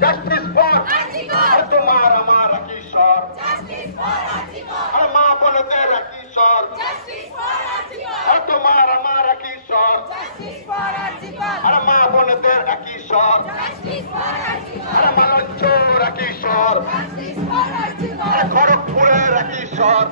Justice for আর তোমার আমার একই স্বর, আর মা বোনদের একই স্বর, আর তোমার আমার একই স্বর, আর মা বোনদের একই স্বর, আর মালঞ্চর একই স্বর, আর খড়গপুরের একই স্বর।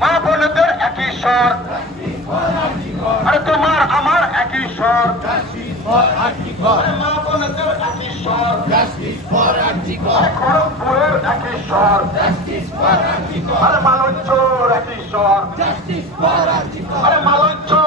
মা বোনদের একই স্বর, আর তোমার আমার একই স্বর, মা বোনদের একই স্বর, খড়গপুরের একই স্বর, আর মালঞ্চর একই স্বর, আর মালঞ্চর